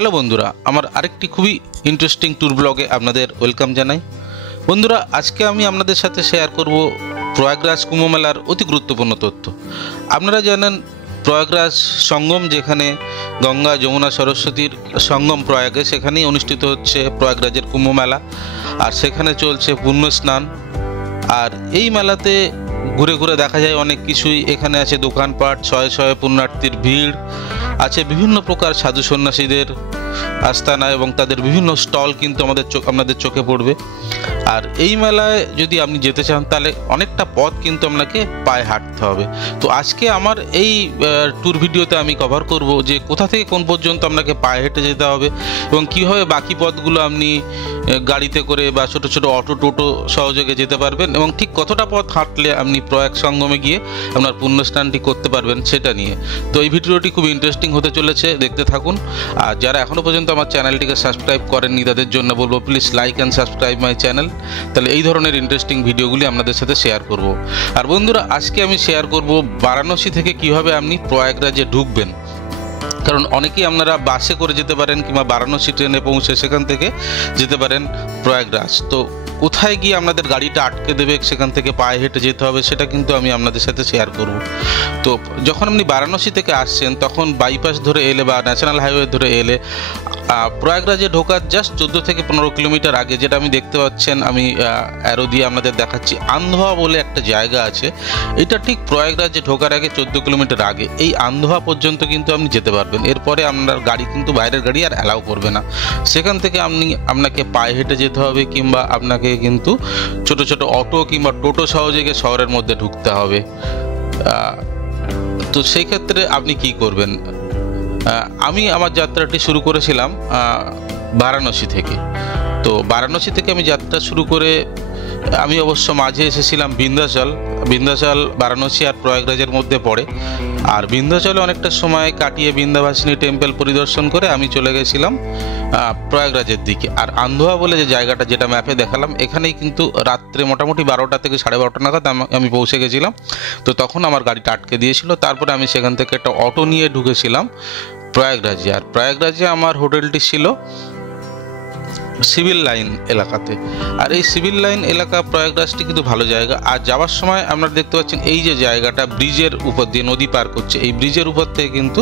Hello বন্ধুরা, আমার আরেকটি খুবই ইন্টারেস্টিং ট্যুর ব্লগে আপনাদের ওয়েলকাম জানাই। বন্ধুরা, আজকে আমি আপনাদের সাথে শেয়ার করব প্রয়াগরাজ কুম্ভ মেলার অতি গুরুত্বপূর্ণ তথ্য। আপনারা জানেন প্রয়াগরাজ সঙ্গম, যেখানে গঙ্গা যমুনা সরস্বতীর সঙ্গম প্রয়াগে, সেখানেই অনুষ্ঠিত হচ্ছে প্রয়াগরাজের কুম্ভ মেলা। আর সেখানে চলছে পুণ্য স্নান। আর এই মেলাতে ঘুরে ঘুরে দেখা যায় অনেক কিছুই। এখানে আছে দোকানপাট, শয়ে শয়ে পুণ্যার্থীর ভিড়, আছে বিভিন্ন প্রকার সাধু সন্ন্যাসীদের আস্তানা এবং তাদের বিভিন্ন স্টল কিন্তু আপনাদের চোখে পড়বে। আর এই মেলায় যদি আপনি যেতে চান তাহলে অনেকটা পথ কিন্তু আপনাকে পায়ে হাঁটতে হবে। তো আজকে আমার এই ট্যুর ভিডিওতে আমি কভার করব যে কোথা থেকে কোন পর্যন্ত আপনাকে পায়ে হেঁটে যেতে হবে এবং কীভাবে বাকি পথগুলো আপনি গাড়িতে করে বা ছোটো ছোটো অটো টোটো সহযোগে যেতে পারবেন এবং ঠিক কতটা পথ হাঁটলে আপনি প্রয়াগ সঙ্গমে গিয়ে আপনার পুণ্যস্নানটি করতে পারবেন সেটা নিয়ে। তো এই ভিডিওটি খুব ইন্টারেস্টিং হতে চলেছে, দেখতে থাকুন। আর যারা এখনও পর্যন্ত আমার চ্যানেলটিকে সাবস্ক্রাইব করেননি তাদের জন্য বলবো, please like and subscribe my channel. তাহলে এই ধরনের ইন্টারেস্টিং ভিডিওগুলি আপনাদের সাথে শেয়ার করব। আর বন্ধুরা, আজকে আমি শেয়ার করব বারাণসী থেকে কীভাবে আপনি প্রয়াগরাজে ঢুকবেন। কারণ অনেকেই আপনারা বাসে করে যেতে পারেন কিংবা বারাণসী ট্রেনে পৌঁছে সেখান থেকে যেতে পারেন প্রয়াগরাজ। তো কোথায় গিয়ে আপনাদের গাড়িটা আটকে দেবে, সেখান থেকে পায়ে হেঁটে যেতে হবে, সেটা কিন্তু আমি আপনাদের সাথে শেয়ার করব। তো যখন আপনি বারাণসী থেকে আসছেন তখন বাইপাস ধরে এলে বা ন্যাশনাল হাইওয়ে ধরে এলে প্রয়াগরাজে ঢোকার জাস্ট 14 থেকে 15 কিলোমিটার আগে, যেটা আমি দেখতে পাচ্ছেন, আমি অ্যারো দিয়ে আপনাদের দেখাচ্ছি, আন্ধোয়া বলে একটা জায়গা আছে। এটা ঠিক প্রয়াগরাজে ঢোকার আগে 14 কিলোমিটার আগে এই আন্ধোয়া পর্যন্ত কিন্তু আপনি যেতে পারবেন। এরপরে আপনার গাড়ি কিন্তু বাইরের গাড়ি আর অ্যালাউ করবে না। সেখান থেকে আপনাকে পায়ে হেঁটে যেতে হবে কিংবা আপনাকে কিন্তু ছোট ছোট অটো কিংবা টোটো সহযোগে শহরের মধ্যে ঢুকতে হবে। তো সেই ক্ষেত্রে আপনি কি করবেন? আমি আমার যাত্রাটি শুরু করেছিলাম বারাণসী থেকে। তো বারাণসী থেকে আমি যাত্রা শুরু করে আমি অবশ্য মাঝে এসেছিলাম বিন্ধ্যাচল বারাণসী আর প্রয়াগরাজের মধ্যে পড়ে। আর বিন্ধ্যাচলে অনেকটা সময় কাটিয়ে বিন্ধ্যাবাসিনী টেম্পল পরিদর্শন করে আমি চলে গেছিলাম প্রয়াগরাজের দিকে। আর আন্ধোয়া বলে যে জায়গাটা, যেটা ম্যাপে দেখালাম, এখানেই কিন্তু রাত্রে মোটামুটি 12টা থেকে 12:30 নাগাদ আমি পৌঁছে গেছিলাম। তো তখন আমার গাড়িটা আটকে দিয়েছিল। তারপরে আমি সেখান থেকে একটা অটো নিয়ে ঢুকেছিলাম প্রয়াগরাজে। আর প্রয়াগরাজে আমার হোটেলটি ছিল সিভিল লাইন এলাকাতে। আর এই সিভিল লাইন এলাকা প্রয়াগরাজটি কিন্তু ভালো জায়গা। আর যাওয়ার সময় আপনারা দেখতে পাচ্ছেন এই যে জায়গাটা, ব্রিজের উপর দিয়ে নদী পার করছে, এই ব্রিজের উপর থেকে কিন্তু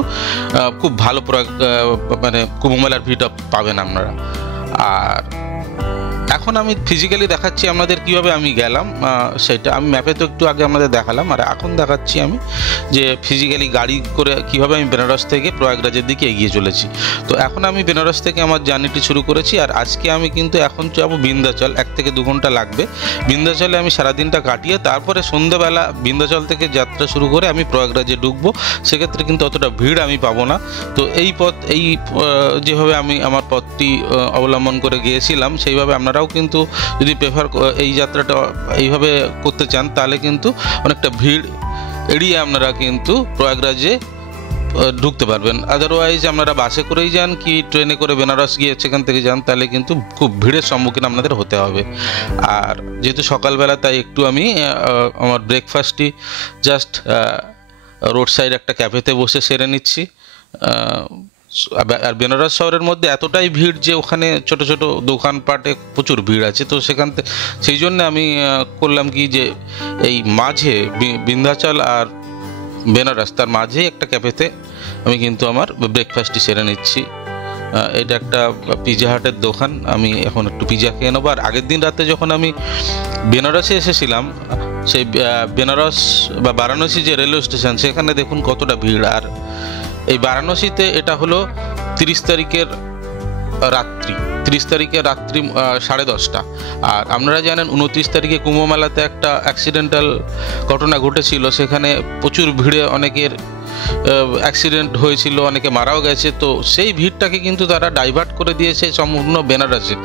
খুব ভালো মানে কুম্ভমেলার ভিউটা পাবেন আপনারা। আর এখন আমি ফিজিক্যালি দেখাচ্ছি আপনাদের কীভাবে আমি গেলাম, সেটা আমি ম্যাপে তো একটু আগে আপনাদের দেখালাম। আর এখন দেখাচ্ছি আমি যে ফিজিক্যালি গাড়ি করে কীভাবে আমি বেনারস থেকে প্রয়াগরাজের দিকে এগিয়ে চলেছি। তো এখন আমি বেনারস থেকে আমার জার্নিটি শুরু করেছি। আর আজকে আমি কিন্তু এখন যাবো বিন্ধ্যাচল, 1 থেকে 2 ঘন্টা লাগবে। বিন্ধ্যাচলে আমি সারাদিনটা কাটিয়ে তারপরে সন্ধ্যাবেলা বিন্ধ্যাচল থেকে যাত্রা শুরু করে আমি প্রয়াগরাজে ঢুকবো। সেক্ষেত্রে কিন্তু অতটা ভিড় আমি পাবো না। তো এই যেভাবে আমি আমার পথটি অবলম্বন করে গিয়েছিলাম, সেইভাবে আপনারাও কিন্তু যদি এই যাত্রাটা এইভাবে করতে চান তাহলে কিন্তু অনেকটা ভিড় এড়িয়ে আপনারা কিন্তু প্রয়াগরাজে ঢুকতে পারবেন। আদারওয়াইজ আপনারা বাসে করেই যান কি ট্রেনে করে বেনারস গিয়ে সেখান থেকে যান, তাহলে কিন্তু খুব ভিড়ের সম্মুখীন আপনাদের হতে হবে। আর যেহেতু সকালবেলা, তাই একটু আমি আমার ব্রেকফাস্টটি জাস্ট রোড সাইড একটা ক্যাফেতে বসে সেরে নিচ্ছি। আর বেনারস শহরের মধ্যে এতটাই ভিড় যে ওখানে ছোট ছোট দোকানপাটে প্রচুর ভিড় আছে। তো সেই জন্য আমি করলাম কি, যে এই মাঝে বিন্ধ্যাচল আর বেনারস তার মাঝে একটা ক্যাফেতে আমি কিন্তু আমার ব্রেকফাস্টটি সেরে নিচ্ছি। এটা একটা পিৎজা হাটের দোকান, আমি এখন একটু পিৎজা খেয়ে নেবো। আর আগের দিন রাতে যখন আমি বেনারসে এসেছিলাম, সেই বেনারস বা বারাণসী যে রেলওয়ে স্টেশন, সেখানে দেখুন কতটা ভিড়। আর এই বারাণসীতে এটা হলো 30 তারিখের রাত্রি 10:30। আর আপনারা জানেন 29 তারিখে কুম্ভ মেলাতে একটা অ্যাক্সিডেন্টাল ঘটনা ঘটেছিল। সেখানে প্রচুর ভিড়ে অনেকের অ্যাক্সিডেন্ট হয়েছিল, অনেকে মারাও গেছে। তো সেই ভিড়টাকে কিন্তু তারা ডাইভার্ট করে দিয়েছে সম্পূর্ণ বেনারসে।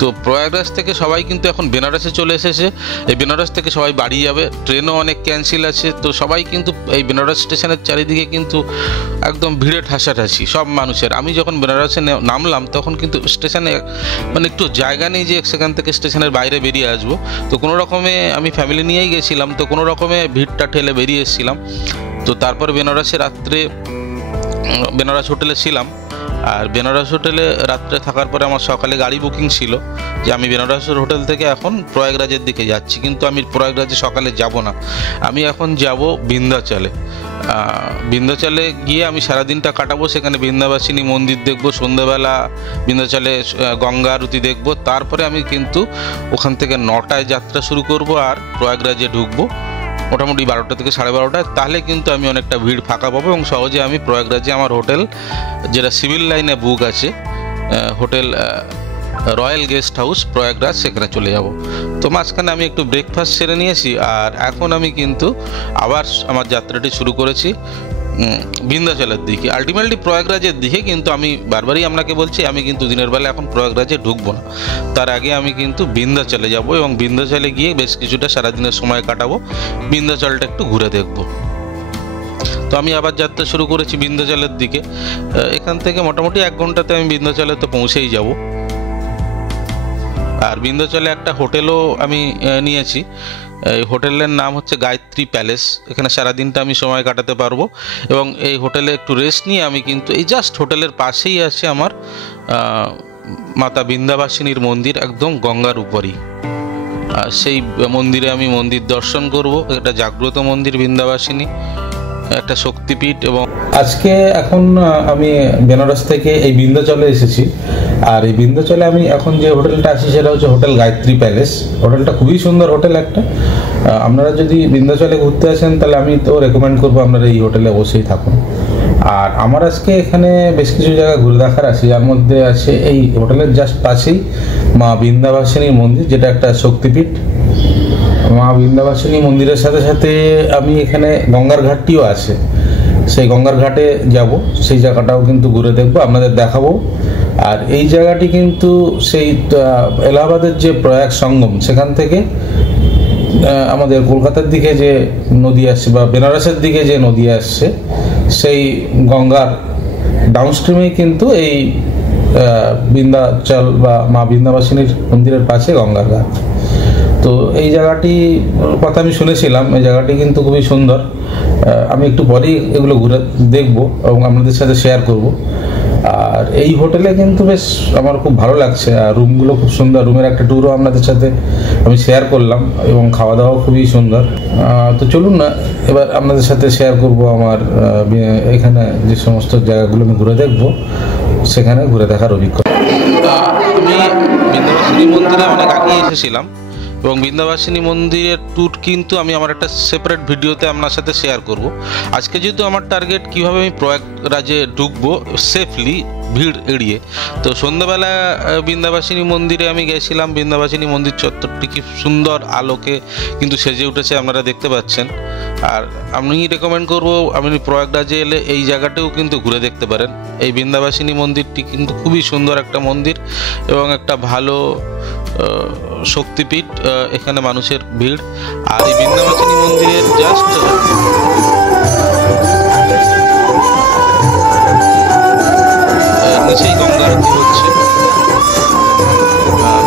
তো প্রয়াগরাজ থেকে সবাই কিন্তু এখন বেনারসে চলে এসেছে। এই বেনারস থেকে সবাই বাড়ি যাবে, ট্রেনও অনেক ক্যান্সেল আছে। তো সবাই কিন্তু এই বেনারস স্টেশনের চারিদিকে কিন্তু একদম ভিড়ে ঠাসাঠাসি সব মানুষের। আমি যখন বেনারসে নামলাম তখন কিন্তু স্টেশনে মানে একটু জায়গা নেই যে সেখান থেকে স্টেশনের বাইরে বেরিয়ে আসবো। তো কোনো রকমে আমি ফ্যামিলি নিয়েই গেছিলাম, তো কোনো রকমে ভিড়টা ঠেলে বেরিয়ে এসেছিলাম। তো তারপর বেনারসে রাত্রে বেনারস হোটেলে ছিলাম। আর বেনারস হোটেলে রাত্রে থাকার পরে আমার সকালে গাড়ি বুকিং ছিল যে আমি বেনারস হোটেল থেকে এখন প্রয়াগরাজের দিকে যাচ্ছি, কিন্তু আমি প্রয়াগরাজে সকালে যাব না, আমি এখন যাব বিন্ধ্যাচলে। বিন্ধ্যাচলে গিয়ে আমি সারাদিনটা কাটাবো, সেখানে বৃন্দাবাসিনী মন্দির দেখব, সন্ধ্যেবেলা বিন্ধ্যাচলে গঙ্গা আরতি দেখব, তারপরে আমি কিন্তু ওখান থেকে 9টায় যাত্রা শুরু করব আর প্রয়াগরাজে ঢুকবো মোটামুটি 12টা থেকে 12:30। তাহলে কিন্তু আমি অনেকটা ভিড় ফাঁকা পাবো এবং সহজে আমি প্রয়াগরাজে আমার হোটেল যেটা সিভিল লাইনে বুক আছে, hotel royal guest house Prayagraj, সেখানে চলে যাব। তো মাঝখানে আমি একটু ব্রেকফাস্ট সেরে নিয়েছি আর এখন আমি কিন্তু আবার আমার যাত্রাটি শুরু করেছি বিন্ধ্যাচলের দিকে, আলটিমেটলি প্রয়াগরাজের দিকে। কিন্তু আমি বারবারই আপনাকে বলছি আমি কিন্তু দিনের বেলা এখন প্রয়াগরাজে ঢুকবো না, তার আগে আমি কিন্তু বিন্ধ্যাচলে যাব এবং বিন্ধ্যাচলে গিয়ে বেশ কিছুটা সারাদিনের সময় কাটাবো, বিন্ধ্যাচলটা একটু ঘুরে দেখব। তো আমি আবার যাত্রা শুরু করেছি বিন্ধ্যাচলের দিকে। এখান থেকে মোটামুটি 1 ঘন্টাতে আমি বিন্ধ্যাচলে তো পৌঁছেই যাব। আর বিন্ধ্যাচলে একটা হোটেলও আমি নিয়েছি, এই হোটেলের নাম হচ্ছে গায়ত্রী প্যালেস। এখানে সারাদিনটা আমি সময় কাটাতে পারবো এবং এই হোটেলে একটু রেস্ট নিয়ে আমি কিন্তু এই জাস্ট হোটেলের পাশেই আছে আমার মাতা বৃন্দাবাসিনীর মন্দির, একদম গঙ্গার উপরই। সেই মন্দিরে আমি মন্দির দর্শন করব। এটা জাগ্রত মন্দির বৃন্দাবাসিনী, একটা শক্তিপীঠ। এবং আজকে এখন আমি বেনারস থেকে এই বিন্ধ্যাচলে এসেছি, আর এই বিন্ধ্যাচলে আমি এখন যে হোটেলটা আছি সেটা হচ্ছে হোটেল গায়ত্রী প্যালেস। হোটেলটা খুবই সুন্দর হোটেল একটা। আপনারা যদি বিন্ধ্যাচলে ঘুরতে আসেন তাহলে আমি তো রেকমেন্ড করবো আপনারা এই হোটেলে অবশ্যই থাকুন। আর আমার আজকে এখানে বেশ কিছু জায়গা ঘুরে দেখার আছে, যার মধ্যে আছে এই হোটেলের জাস্ট পাশেই মা বৃন্দাবাসিনীর মন্দির, যেটা একটা শক্তিপীঠ। মা বৃন্দাবাসিনী মন্দিরের সাথে সাথে আমি এখানে গঙ্গার ঘাটটিও আছে, সেই গঙ্গার ঘাটে যাব, সেই জায়গাটাও কিন্তু ঘুরে দেখবো, আপনাদের দেখাবো। আর এই জায়গাটি কিন্তু সেই এলাহাবাদের যে প্রয়াগ সঙ্গম, সেখান থেকে আমাদের কলকাতার দিকে যে নদী আসছে বা বেনারসের দিকে যে নদী আসছে, সেই গঙ্গার ডাউনস্ট্রিমেই কিন্তু এই বিন্ধ্যাচল বা মা বৃন্দাবাসিনীর মন্দিরের পাশে গঙ্গার ঘাট। তো এই জায়গাটি কথা আমি শুনেছিলাম, এই জায়গাটি কিন্তু খুবই সুন্দর। আমি একটু পরেই এগুলো ঘুরে দেখব এবং আপনাদের সাথে শেয়ার করব। আর এই হোটেলে কিন্তু বেশ আমার খুব ভালো লাগছে, আর রুমগুলো খুব সুন্দর। রুমের একটা ট্যুরও আপনাদের সাথে আমি শেয়ার করলাম এবং খাওয়া দাওয়াও খুবই সুন্দর। তো চলুন না এবার আপনাদের সাথে শেয়ার করব আমার এখানে যে সমস্ত জায়গাগুলো আমি ঘুরে দেখব, সেখানে ঘুরে দেখার অভিজ্ঞতা। আমি বৃন্দাবাসিনী মন্দিরে অনেক আগে এসেছিলাম এবং বৃন্দাবাসিনী মন্দিরের ট্যুর কিন্তু আমি আমার একটা সেপারেট ভিডিওতে আপনার সাথে শেয়ার করব। আজকে যেহেতু আমার টার্গেট কীভাবে আমি প্রয়াগরাজে ঢুকবো সেফলি, ভিড় এড়িয়ে। তো সন্ধ্যাবেলা বৃন্দাবাসিনী মন্দিরে আমি গেছিলাম। বৃন্দাবাসিনী মন্দির চত্বরটি কি সুন্দর আলোকে কিন্তু সেজে উঠেছে, আপনারা দেখতে পাচ্ছেন। আর আমি রেকমেন্ড করবো আপনি প্রয়াগরাজে এলে এই জায়গাটাও কিন্তু ঘুরে দেখতে পারেন। এই বৃন্দাবাসিনী মন্দিরটি কিন্তু খুবই সুন্দর একটা মন্দির এবং একটা ভালো শক্তিপীঠ। এখানে মানুষের ভিড়। আর এই বৃন্দাবাসিনী মন্দিরের জাস্ট নিচেই গঙ্গা আরতি হচ্ছে।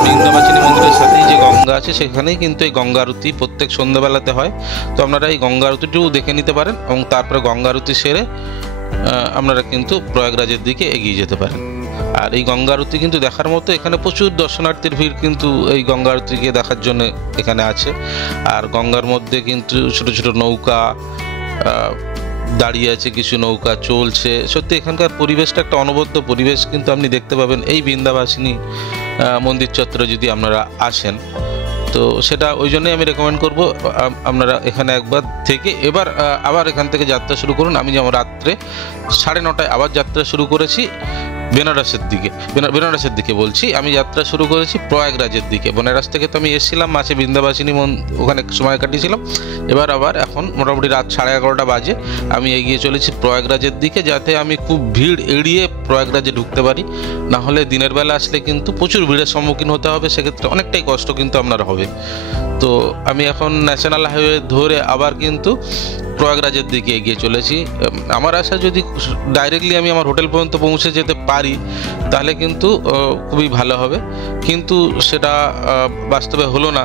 বৃন্দাবাসিনী মন্দিরের সাথেই যে গঙ্গা আছে সেখানেই কিন্তু এই গঙ্গা আরতি প্রত্যেক সন্ধ্যাবেলাতে হয়। তো আপনারা এই গঙ্গা আরতিটিও দেখে নিতে পারেন এবং তারপরে গঙ্গা আরতি সেরে আপনারা কিন্তু প্রয়াগরাজের দিকে এগিয়ে যেতে পারেন। আর এই গঙ্গা আরতি কিন্তু দেখার মতো, এখানে প্রচুর দর্শনার্থীর ভিড় কিন্তু এই গঙ্গা আরতিকে দেখার জন্য এখানে আছে। আর গঙ্গার মধ্যে কিন্তু ছোট ছোট নৌকা দাঁড়িয়ে আছে, কিছু নৌকা চলছে। সত্যি এখানকার পরিবেশটা একটা অনবদ্য পরিবেশ কিন্তু আপনি দেখতে পাবেন এই বৃন্দাবাসিনী মন্দির চত্বরে যদি আপনারা আসেন। তো সেটা ওই জন্যই আমি রেকমেন্ড করব আপনারা এখানে একবার থেকে এবার আবার এখান থেকে যাত্রা শুরু করুন। আমি যেমন রাত্রে 9:30 আবার যাত্রা শুরু করেছি বেনারসের দিকে বলছি, আমি যাত্রা শুরু করেছি প্রয়াগরাজের দিকে। বেনারস থেকে তো আমি এসেছিলাম মাসে বৃন্দাবাসিনী ওখানে সময় কাটিয়েছিলাম। এবার আবার এখন মোটামুটি রাত 11:30 বাজে আমি এগিয়ে চলেছি প্রয়াগরাজের দিকে, যাতে আমি খুব ভিড় এড়িয়ে প্রয়াগরাজে ঢুকতে পারি। না হলে দিনের বেলা আসলে কিন্তু প্রচুর ভিড়ের সম্মুখীন হতে হবে, সেক্ষেত্রে অনেকটাই কষ্ট কিন্তু আপনার হবে। তো আমি এখন ন্যাশনাল হাইওয়ে ধরে আবার কিন্তু প্রয়াগরাজের দিকে এগিয়ে চলেছি। আমার আশা যদি ডাইরেক্টলি আমি আমার হোটেল পর্যন্ত পৌঁছে যেতে পারি তাহলে কিন্তু খুবই ভালো হবে, কিন্তু সেটা বাস্তবে হলো না।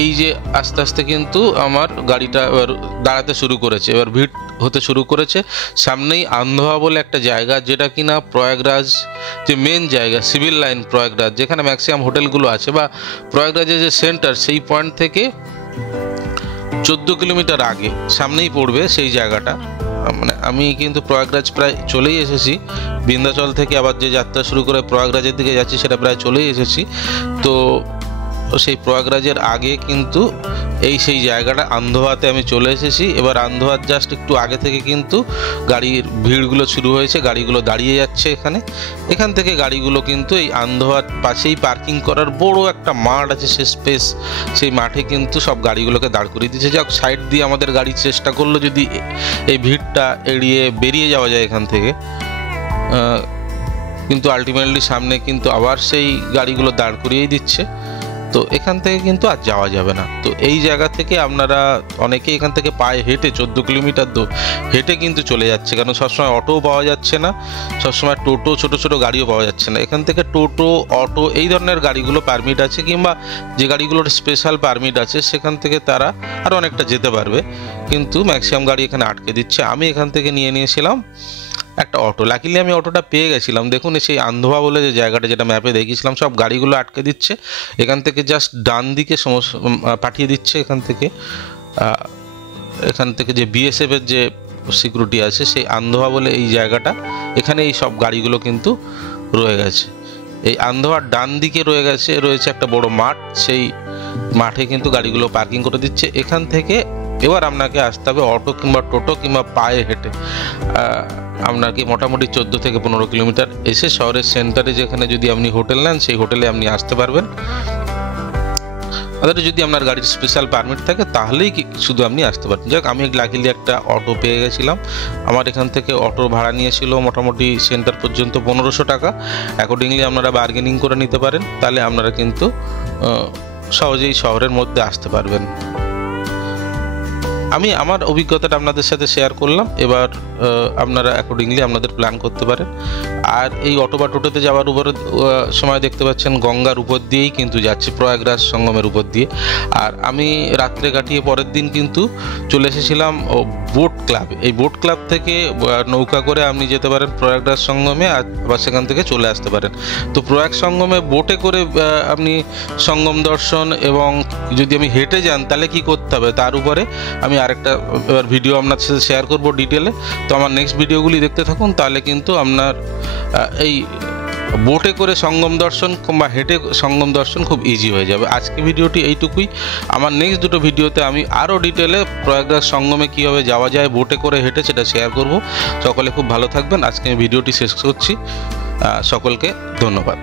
এই যে আস্তে আস্তে কিন্তু আমার গাড়িটা এবার দাঁড়াতে শুরু করেছে, এবার ভিড় হতে শুরু করেছে। সামনেই আন্ধোয়া বলে একটা জায়গা, যেটা কিনা প্রয়াগরাজ যে মেন জায়গা, সিভিল লাইন প্রয়াগরাজ, যেখানে ম্যাক্সিমাম হোটেলগুলো আছে, বা প্রয়াগরাজের যে সেন্টার, সেই পয়েন্ট থেকে 14 কিলোমিটার আগে সামনেই পড়বে সেই জায়গাটা। মানে আমি কিন্তু প্রয়াগরাজ প্রায় চলেই এসেছি, বিন্ধ্যাচল থেকে আবার যে যাত্রা শুরু করে প্রয়াগরাজের দিকে যাচ্ছি সেটা প্রায় চলেই এসেছি। তো সেই প্রয়াগরাজের আগে কিন্তু সেই জায়গাটা আন্ধোয়াতে আমি চলে এসেছি। এবার আন্ধোয়ার জাস্ট একটু আগে থেকে কিন্তু গাড়ির ভিড়গুলো শুরু হয়েছে, গাড়িগুলো দাঁড়িয়ে যাচ্ছে এখান থেকে গাড়িগুলো কিন্তু এই আন্ধোয়ার পাশেই পার্কিং করার বড় একটা মাঠ আছে, সে স্পেস, সেই মাঠে কিন্তু সব গাড়িগুলোকে দাঁড় করিয়ে দিচ্ছে। যাক, সাইড দিয়ে আমাদের গাড়ি চেষ্টা করলো যদি এই ভিড়টা এড়িয়ে বেরিয়ে যাওয়া যায় এখান থেকে, কিন্তু আলটিমেটলি সামনে কিন্তু আবার সেই গাড়িগুলো দাঁড় করিয়েই দিচ্ছে। তো এখান থেকে কিন্তু আর যাওয়া যাবে না। তো এই জায়গা থেকে আপনারা অনেকেই এখান থেকে পায়ে হেঁটে 14 কিলোমিটার হেঁটে কিন্তু চলে যাচ্ছে, কারণ সবসময় অটোও পাওয়া যাচ্ছে না, সবসময় টোটো, ছোট ছোট গাড়িও পাওয়া যাচ্ছে না। এখান থেকে টোটো, অটো এই ধরনের গাড়িগুলো পারমিট আছে, কিংবা যে গাড়িগুলোর স্পেশাল পারমিট আছে সেখান থেকে তারা আরও অনেকটা যেতে পারবে, কিন্তু ম্যাক্সিমাম গাড়ি এখানে আটকে দিচ্ছে। আমি এখান থেকে নিয়েছিলাম একটা অটো। লাকিলি আমি অটোটা পেয়ে গেছিলাম। দেখুন, সেই আন্ধোয়া বলে যে জায়গাটা, যেটা ম্যাপে দেখিয়েছিলাম, সব গাড়িগুলো আটকে দিচ্ছে, এখান থেকে জাস্ট ডান দিকে পাঠিয়ে দিচ্ছে। এখান থেকে যে বিএসএফের যে সিকিউরিটি আছে, সেই আন্ধোয়া বলে এই জায়গাটা, এখানে এই সব গাড়িগুলো কিন্তু রয়ে গেছে। এই আন্ধোয়ার ডান দিকে রয়েছে একটা বড় মাঠ, সেই মাঠে কিন্তু গাড়িগুলো পার্কিং করে দিচ্ছে। এখান থেকে এবার আপনাকে আসতে হবে অটো কিংবা টোটো কিংবা পায়ে হেঁটে, আপনাকে মোটামুটি 14 থেকে 15 কিলোমিটার এসে শহরের সেন্টারে, যেখানে যদি আপনি হোটেল নেন, সেই হোটেলে আপনি আসতে পারবেন। অর্থাৎ যদি আপনার গাড়ির স্পেশাল পারমিট থাকে তাহলেই শুধু আপনি আসতে পারবেন। যাক, আমি লাকিলি একটা অটো পেয়ে গেছিলাম। আমার এখান থেকে অটো ভাড়া নিয়েছিল মোটামুটি সেন্টার পর্যন্ত 1500 টাকা। অ্যাকর্ডিংলি আপনারা বার্গেনিং করে নিতে পারেন, তাহলে আপনারা কিন্তু সহজেই শহরের মধ্যে আসতে পারবেন। আমি আমার অভিজ্ঞতাটা আপনাদের সাথে শেয়ার করলাম। এবার আপনারা অ্যাকর্ডিংলি আপনাদের প্ল্যান করতে পারেন। আর এই অটো বা টোটোতে যাওয়ার উপরে সময় দেখতে পাচ্ছেন গঙ্গার উপর দিয়েই কিন্তু যাচ্ছে, প্রয়াগরাজ সঙ্গমের উপর দিয়ে। আর আমি রাত্রে কাটিয়ে পরের দিন কিন্তু চলে এসেছিলাম বোট ক্লাব। এই বোট ক্লাব থেকে নৌকা করে আপনি যেতে পারেন প্রয়াগরাজ সঙ্গমে, আর আবার সেখান থেকে চলে আসতে পারেন। তো প্রয়াগ সঙ্গমে বোটে করে আপনি সঙ্গম দর্শন, এবং যদি আমি হেঁটে যান তাহলে কি করতে হবে তার উপরে আমি আরেকটা এবার ভিডিও আপনার সাথে শেয়ার করব ডিটেলে। তো আমার নেক্সট ভিডিওগুলি দেখতে থাকুন, তাহলে কিন্তু আপনার এই বোটে করে সঙ্গম দর্শন বা হেঁটে সঙ্গম দর্শন খুব ইজি হয়ে যাবে। আজকে ভিডিওটি এইটুকুই। আমার নেক্সট দুটো ভিডিওতে আমি আরও ডিটেলে প্রয়াগরাজ সঙ্গমে কীভাবে যাওয়া যায় বোটে করে হেঁটে, সেটা শেয়ার করব। সকলে খুব ভালো থাকবেন। আজকে আমি ভিডিওটি শেষ করছি। সকলকে ধন্যবাদ।